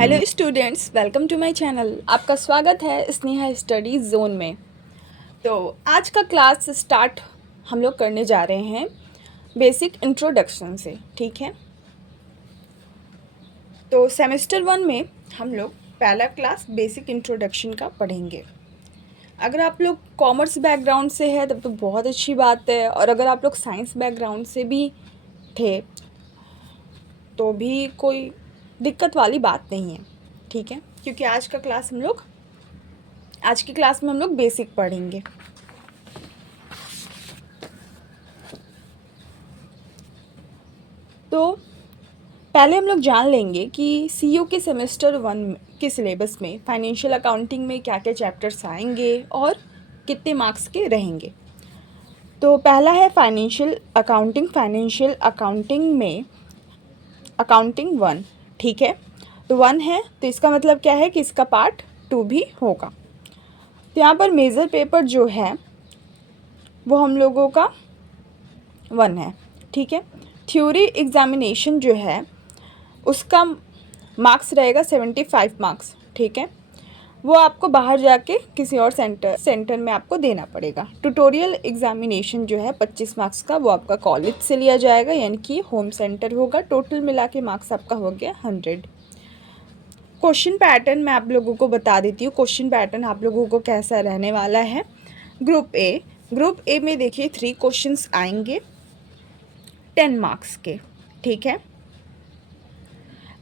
Hello students, welcome to my channel. आपका स्वागत है स्नेहा स्टडी जोन में। तो आज का क्लास स्टार्ट हम लोग करने जा रहे हैं बेसिक इंट्रोडक्शन से। ठीक है, तो सेमेस्टर 1 में हम लोग पहला क्लास बेसिक इंट्रोडक्शन का पढ़ेंगे। अगर आप लोग कॉमर्स बैकग्राउंड से है तब तो बहुत अच्छी बात है, और अगर आप लोग साइंस बैकग्राउंड से भी थे तो भी कोई दिक्कत वाली बात नहीं है। ठीक है, क्योंकि आज की क्लास में हम लोग बेसिक पढ़ेंगे। तो पहले हम लोग जान लेंगे कि सीयू के सेमेस्टर 1 के सिलेबस में फाइनेंशियल अकाउंटिंग में क्या क्या चैप्टर्स आएंगे और कितने मार्क्स के रहेंगे। तो पहला है फाइनेंशियल अकाउंटिंग में अकाउंटिंग 1। ठीक है, तो 1 है तो इसका मतलब क्या है कि इसका पार्ट 2 भी होगा। तो यहाँ पर मेजर पेपर जो है वो हम लोगों का 1 है। ठीक है, थ्योरी एग्जामिनेशन जो है उसका मार्क्स रहेगा 75 मार्क्स। ठीक है, वो आपको बाहर जाके किसी और सेंटर में आपको देना पड़ेगा। ट्यूटोरियल एग्जामिनेशन जो है 25 मार्क्स का, वो आपका कॉलेज से लिया जाएगा, यानी कि होम सेंटर होगा। टोटल मिला के मार्क्स आपका हो गया 100। क्वेश्चन पैटर्न मैं आप लोगों को बता देती हूँ। क्वेश्चन पैटर्न आप लोगों को कैसा रहने वाला है। ग्रुप ए में देखिए 3 क्वेश्चंस आएंगे 10 मार्क्स के। ठीक है,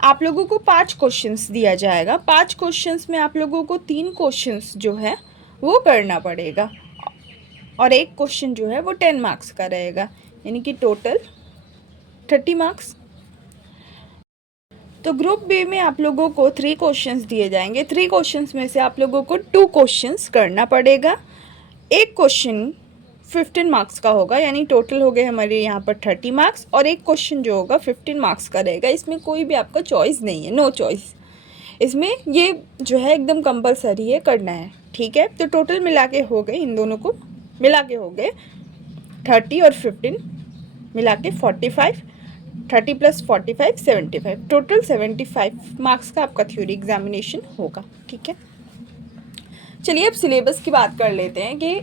आप लोगों को 5 क्वेश्चंस दिया जाएगा। 5 क्वेश्चंस में आप लोगों को 3 क्वेश्चंस जो है वो करना पड़ेगा, और एक क्वेश्चन जो है वो 10 मार्क्स का रहेगा, यानी कि टोटल 30 मार्क्स। तो ग्रुप बी में आप लोगों को 3 क्वेश्चंस दिए जाएंगे। 3 क्वेश्चंस में से आप लोगों को 2 क्वेश्चंस करना पड़ेगा। एक क्वेश्चन 15 मार्क्स का होगा, यानी टोटल हो गए हमारे यहाँ पर 30 मार्क्स, और एक क्वेश्चन जो होगा 15 मार्क्स का रहेगा। इसमें कोई भी आपका चॉइस नहीं है, नो चॉइस। इसमें ये जो है एकदम कंपलसरी है, करना है। ठीक है, तो टोटल मिला के हो गए, इन दोनों को मिला के हो गए 30 और 15 मिला के 45, 30 + 45 75, टोटल 75 मार्क्स का आपका थ्योरी एग्जामिनेशन होगा। ठीक है, चलिए अब सिलेबस की बात कर लेते हैं कि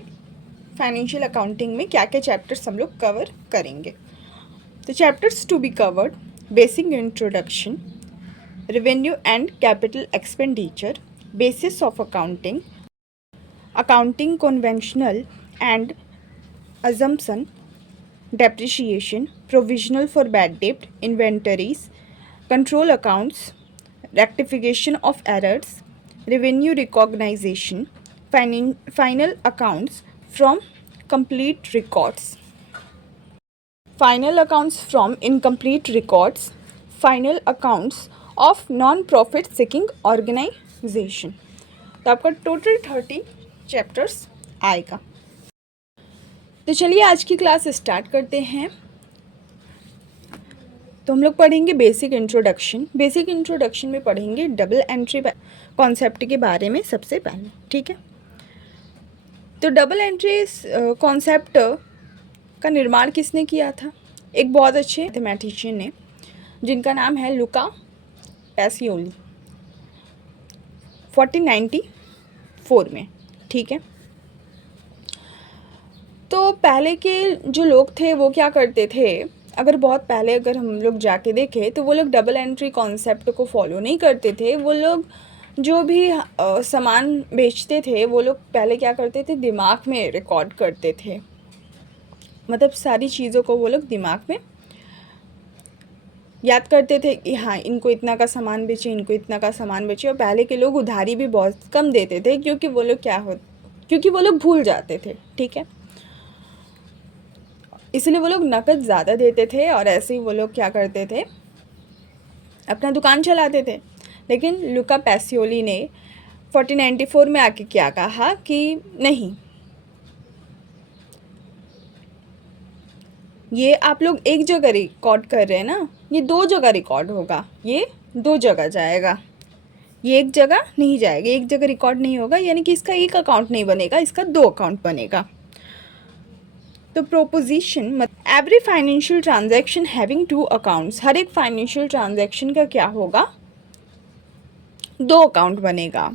फाइनेंशियल अकाउंटिंग में क्या क्या चैप्टर्स हम लोग कवर करेंगे। तो chapters to be covered: basic introduction, revenue and capital expenditure, basis of accounting, accounting conventional and assumption, depreciation, provisional for bad debt, inventories, control accounts, rectification of errors, revenue recognition, final accounts from complete records, final accounts from incomplete records, final accounts of non-profit seeking organization। तो आपका total 30 chapters आएगा। तो चलिए आज की class start करते हैं। तो हम लोग पढ़ेंगे बेसिक इंट्रोडक्शन। बेसिक इंट्रोडक्शन में पढ़ेंगे डबल एंट्री कॉन्सेप्ट के बारे में सबसे पहले। ठीक है, तो डबल एंट्री कॉन्सेप्ट का निर्माण किसने किया था? एक बहुत अच्छे मैथमेटिशियन ने, जिनका नाम है लुका पैसियोली, 1494 में। ठीक है, तो पहले के जो लोग थे वो क्या करते थे, अगर बहुत पहले अगर हम लोग जाके देखें तो वो लोग डबल एंट्री कॉन्सेप्ट को फॉलो नहीं करते थे। वो लोग जो भी सामान बेचते थे वो लोग पहले क्या करते थे, दिमाग में रिकॉर्ड करते थे। मतलब सारी चीज़ों को वो लोग दिमाग में याद करते थे कि हाँ इनको इतना का सामान बेचे, इनको इतना का सामान बेचे। और पहले के लोग उधारी भी बहुत कम देते थे, क्योंकि वो लोग भूल जाते थे। ठीक है, इसलिए वो लोग नकद ज़्यादा देते थे, और ऐसे ही वो लोग क्या करते थे, अपना दुकान चलाते थे। लेकिन लुका पैसियोली ने 1494 में आके क्या कहा कि नहीं, ये आप लोग एक जगह रिकॉर्ड कर रहे हैं ना, ये 2 जगह रिकॉर्ड होगा, ये 2 जगह जाएगा, ये एक जगह नहीं जाएगा, एक जगह रिकॉर्ड नहीं होगा, यानी कि इसका एक अकाउंट नहीं बनेगा, इसका 2 अकाउंट बनेगा। तो proposition every financial transaction having 2 accounts, हर एक फाइनेंशियल ट्रांजैक्शन का क्या होगा, दो अकाउंट बनेगा,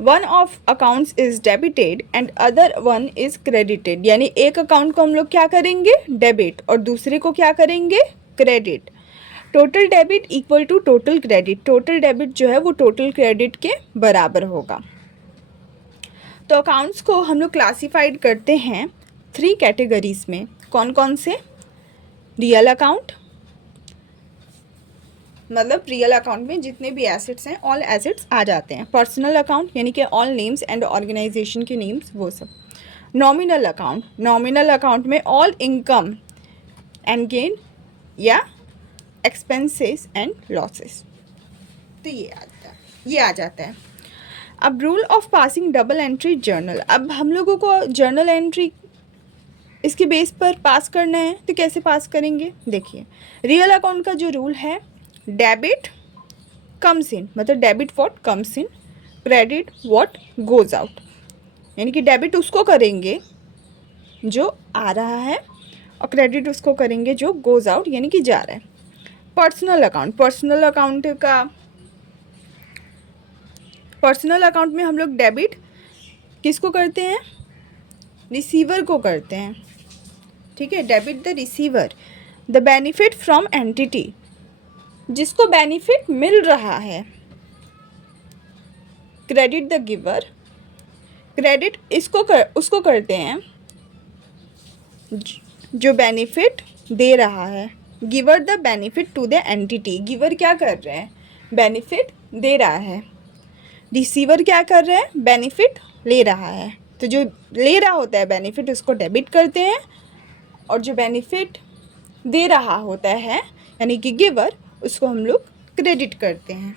one of accounts is debited and other one is credited, यानी एक अकाउंट को हम लोग क्या करेंगे, डेबिट, और दूसरे को क्या करेंगे, credit. Total debit equal to total credit, total debit जो है वो टोटल क्रेडिट के बराबर होगा। तो अकाउंट्स को हम लोग क्लासिफाइड करते हैं 3 कैटेगरीज में। कौन कौन से, रियल अकाउंट, मतलब रियल अकाउंट में जितने भी एसेट्स हैं ऑल एसेट्स आ जाते हैं। पर्सनल अकाउंट यानी कि ऑल नेम्स एंड ऑर्गेनाइजेशन के नेम्स वो सब। नॉमिनल अकाउंट, नॉमिनल अकाउंट में ऑल इनकम एंड गेन या एक्सपेंसेस एंड लॉसेस, तो ये आ जाता है। अब rule of passing double entry journal, अब हम लोगों को जर्नल एंट्री इसके बेस पर पास करना है, तो कैसे पास करेंगे, देखिए रियल अकाउंट का जो रूल है, डेबिट कम्स इन, मतलब debit what comes in, credit what goes out, यानी कि डेबिट उसको करेंगे जो आ रहा है और क्रेडिट उसको करेंगे जो गोज आउट यानी कि जा रहा है। पर्सनल अकाउंट, पर्सनल अकाउंट में हम लोग डेबिट किसको करते हैं, रिसीवर को करते हैं, ठीक है, debit the receiver. The benefit from entity, जिसको बेनिफिट मिल रहा है, क्रेडिट द गिवर, क्रेडिट उसको करते हैं जो बेनिफिट दे रहा है, giver the benefit to the entity, giver क्या कर रहे हैं, बेनिफिट दे रहा है, रिसीवर क्या कर रहा है, बेनिफिट ले रहा है। तो जो ले रहा होता है बेनिफिट उसको डेबिट करते हैं, और जो बेनिफिट दे रहा होता है यानी कि गिवर उसको हम लोग क्रेडिट करते हैं।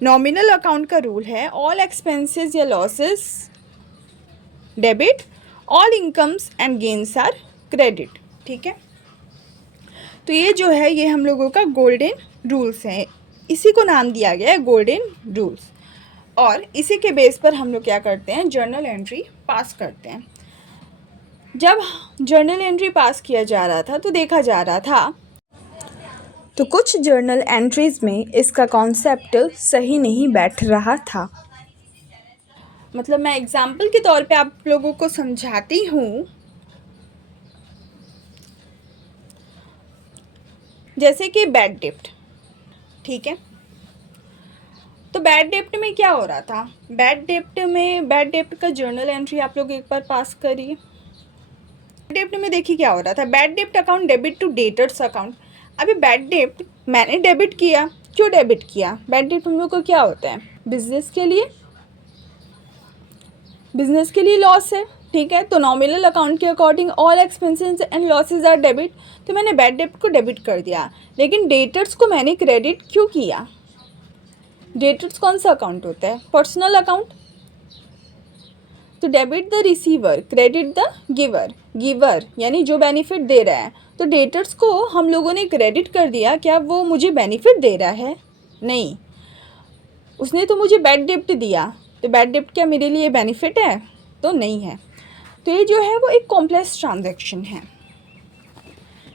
नॉमिनल अकाउंट का रूल है ऑल एक्सपेंसेस या losses debit, all incomes and gains are credit, ठीक है। तो ये जो है ये हम लोगों का गोल्डन रूल्स हैं, इसी को नाम दिया गया है गोल्डन रूल्स, और इसी के बेस पर हम लोग क्या करते हैं, जर्नल एंट्री पास करते हैं। जब जर्नल एंट्री पास किया जा रहा था तो देखा जा रहा था तो कुछ जर्नल एंट्रीज में इसका कॉन्सेप्ट सही नहीं बैठ रहा था। मतलब मैं एग्जाम्पल के तौर पे आप लोगों को समझाती हूँ, जैसे कि बैड डेब्ट, ठीक है। तो बैड डेब्ट में क्या हो रहा था, बैड डेब्ट का जर्नल एंट्री आप लोग एक बार पास करिए। डेब्ट में देखिए क्या हो रहा था, बैड डेब्ट account debit to debtors account. अभी बैड डेब्ट मैंने डेबिट किया, क्यों डेबिट किया, बैड डेब्ट हम लोग को क्या होता है, बिजनेस के लिए लॉस है, ठीक है। तो नॉमिनल अकाउंट के according all expenses and losses are debit, तो मैंने बैड डेब्ट को डेबिट कर दिया, लेकिन डेटर्स को मैंने क्रेडिट क्यों किया। डेटर्स कौन सा अकाउंट होता है, पर्सनल अकाउंट। तो debit the receiver, credit the giver यानी जो बेनिफिट दे रहा है, तो डेटर्स को हम लोगों ने क्रेडिट कर दिया, क्या वो मुझे बेनिफिट दे रहा है, नहीं, उसने तो मुझे बैड डेब्ट दिया, तो बैड डेब्ट क्या मेरे लिए बेनिफिट है, तो नहीं है। तो ये जो है वो एक कॉम्प्लेक्स ट्रांजैक्शन है,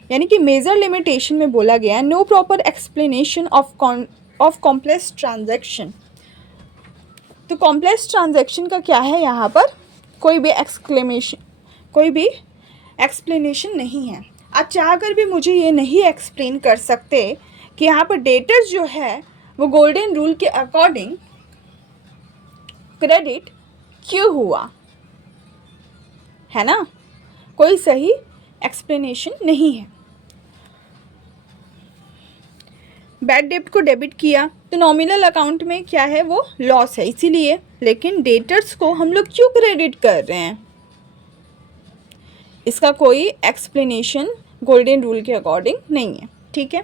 यानी कि मेजर लिमिटेशन में बोला गया no proper explanation of complex transaction. तो कॉम्प्लेक्स ट्रांजैक्शन का क्या है, यहाँ पर कोई भी एक्सप्लेनेशन नहीं है। आप चाहकर भी मुझे ये नहीं एक्सप्लेन कर सकते कि यहाँ पर डेटर्स जो है वो गोल्डन रूल के अकॉर्डिंग क्रेडिट क्यों हुआ, है ना, कोई सही एक्सप्लेनेशन नहीं है। बैड डेब्ट को डेबिट किया तो नॉमिनल अकाउंट में क्या है, वो लॉस है इसीलिए, लेकिन डेटर्स को हम लोग क्यों क्रेडिट कर रहे हैं, इसका कोई एक्सप्लेनेशन गोल्डन रूल के अकॉर्डिंग नहीं है, ठीक है।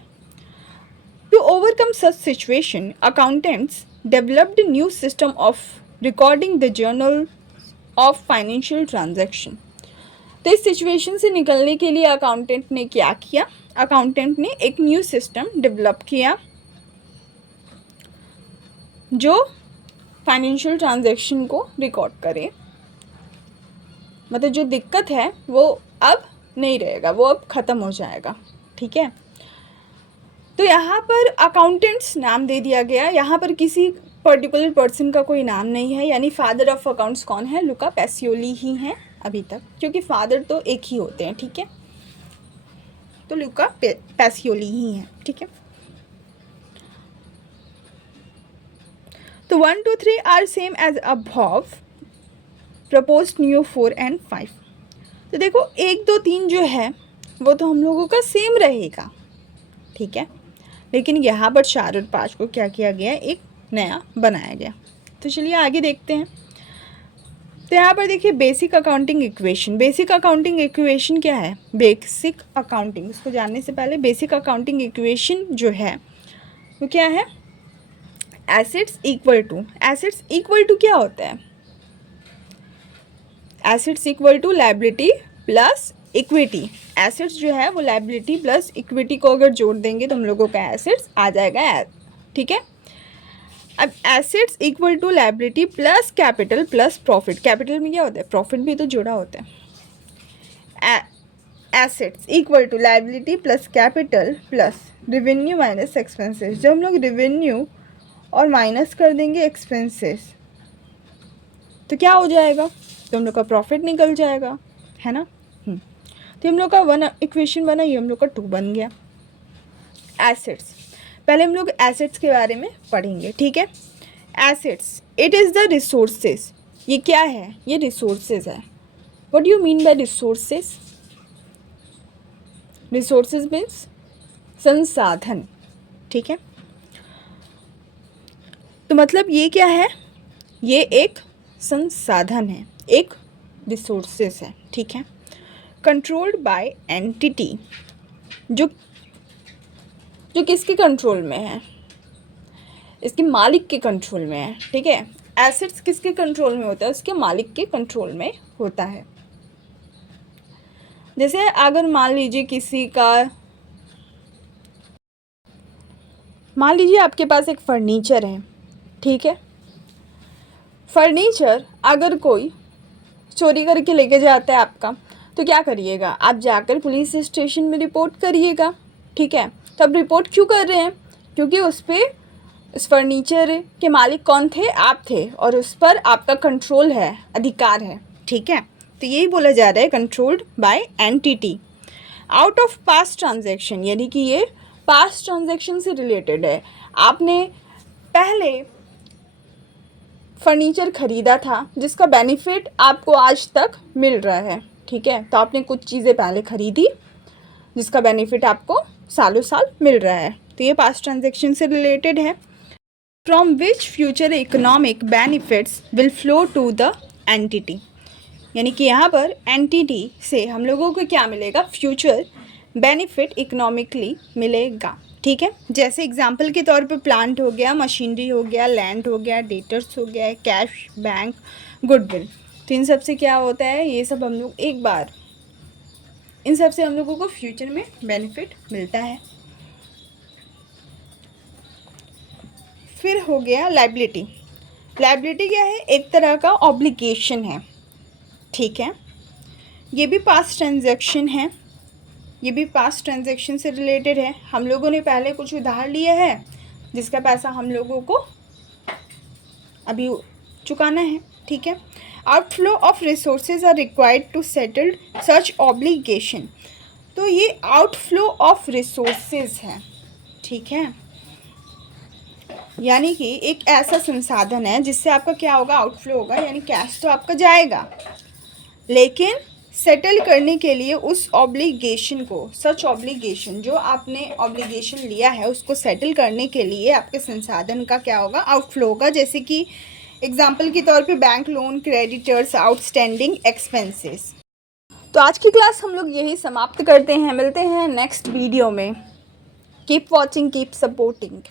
To overcome such situation accountants developed new system of recording the journal of financial transaction. तो इस सिचुएशन से निकलने के लिए अकाउंटेंट ने क्या किया, अकाउंटेंट ने एक न्यू सिस्टम डेवलप किया जो फाइनेंशियल ट्रांजैक्शन को रिकॉर्ड करे, मतलब जो दिक्कत है वो अब नहीं रहेगा, वो अब ख़त्म हो जाएगा, ठीक है। तो यहाँ पर अकाउंटेंट्स नाम दे दिया गया, यहाँ पर किसी पर्टिकुलर पर्सन का कोई नाम नहीं है, यानी फादर ऑफ अकाउंट्स कौन है? लुका पैसियोली ही हैं अभी तक, क्योंकि फादर तो एक ही होते हैं, ठीक है। तो लुका पैसियोली ही हैं, ठीक है। तो 1 2 3 are same as above, propose new 4 and 5। तो देखो 1 2 3 जो है वो तो हम लोगों का सेम रहेगा, ठीक है, लेकिन यहाँ पर 4 और 5 को क्या किया गया? एक नया बनाया गया। तो चलिए आगे देखते हैं। तो यहाँ पर देखिए basic accounting equation. Basic accounting equation क्या है? बेसिक अकाउंटिंग, उसको जानने से पहले बेसिक अकाउंटिंग इक्वेशन जो है वो क्या है? Assets equal to, assets equal to क्या होता है? Assets equal to liability plus equity. Assets जो है वो लायबिलिटी प्लस इक्विटी को अगर जोड़ देंगे तो हम लोगों का एसेट्स आ जाएगा, ठीक है। अब assets equal to liability plus capital plus profit. Capital में क्या होता है? प्रॉफिट भी तो जुड़ा होता है। Assets equal to liability plus capital plus revenue minus expenses. जब हम लोग रेवेन्यू और माइनस कर देंगे एक्सपेंसेस तो क्या हो जाएगा? तो हम लोग का प्रॉफिट निकल जाएगा, है ना। तो हम लोग का 1 इक्वेशन बना, ये हम लोग का 2 बन गया। एसेट्स, पहले हम लोग एसेट्स के बारे में पढ़ेंगे, ठीक है। Assets, it is the resources. ये क्या है? ये रिसोर्सेज है। What do you mean by resources? Resources means संसाधन, ठीक है। तो मतलब ये क्या है? ये एक संसाधन है, एक रिसोर्सेज है, ठीक है। कंट्रोल्ड बाय एंटिटी, जो किसके कंट्रोल में है? इसके मालिक के कंट्रोल में है, ठीक है। एसेट्स किसके कंट्रोल में होता है? उसके मालिक के कंट्रोल में होता है। जैसे अगर मान लीजिए किसी का, मान लीजिए आपके पास एक फर्नीचर है, ठीक है। फर्नीचर अगर कोई चोरी करके लेके जाता है आपका, तो क्या करिएगा? आप जाकर पुलिस स्टेशन में रिपोर्ट करिएगा, ठीक है। तब रिपोर्ट क्यों कर रहे हैं? क्योंकि उस पर, इस फर्नीचर के मालिक कौन थे? आप थे, और उस पर आपका कंट्रोल है, अधिकार है, ठीक है। तो यही बोला जा रहा है controlled by entity. Out of past transaction, यानी कि ये पास्ट ट्रांजैक्शन से रिलेटेड है। आपने पहले फर्नीचर ख़रीदा था जिसका बेनिफिट आपको आज तक मिल रहा है, ठीक है। तो आपने कुछ चीज़ें पहले ख़रीदी जिसका बेनिफिट आपको सालों साल मिल रहा है, तो ये पास्ट ट्रांजैक्शन से रिलेटेड है। From which future economic benefits will flow to the entity, यानी कि यहाँ पर एंटिटी से हम लोगों को क्या मिलेगा? फ्यूचर बेनिफिट इकोनॉमिकली मिलेगा, ठीक है। जैसे एग्जांपल के तौर पे प्लांट हो गया, मशीनरी हो गया, लैंड हो गया, डेटर्स हो गया, कैश, बैंक, गुडविल। तो इन सब से क्या होता है? ये सब हम लोग एक बार, इन सब से हम लोगों को फ्यूचर में बेनिफिट मिलता है। फिर हो गया लायबिलिटी। लायबिलिटी क्या है? एक तरह का ऑब्लिगेशन है, ठीक है। ये भी पास्ट ट्रांजैक्शन है, ये भी पास्ट ट्रांजैक्शन से रिलेटेड है। हम लोगों ने पहले कुछ उधार लिए है जिसका पैसा हम लोगों को अभी चुकाना है, ठीक है। Outflow of resources are required to settle such obligation. तो ये आउटफ्लो ऑफ रिसोर्सेज है, ठीक है। यानी कि एक ऐसा संसाधन है जिससे आपका क्या होगा? आउटफ्लो होगा, यानी कैश तो आपका जाएगा, लेकिन सेटल करने के लिए उस ऑब्लिगेशन को, सच ऑब्लिगेशन, जो आपने ऑब्लिगेशन लिया है उसको सेटल करने के लिए आपके संसाधन का क्या होगा? आउटफ्लो होगा। जैसे कि एग्जांपल के तौर पे bank loan, creditors, outstanding expenses. तो आज की क्लास हम लोग यही समाप्त करते हैं, मिलते हैं नेक्स्ट वीडियो में। Keep watching, keep supporting.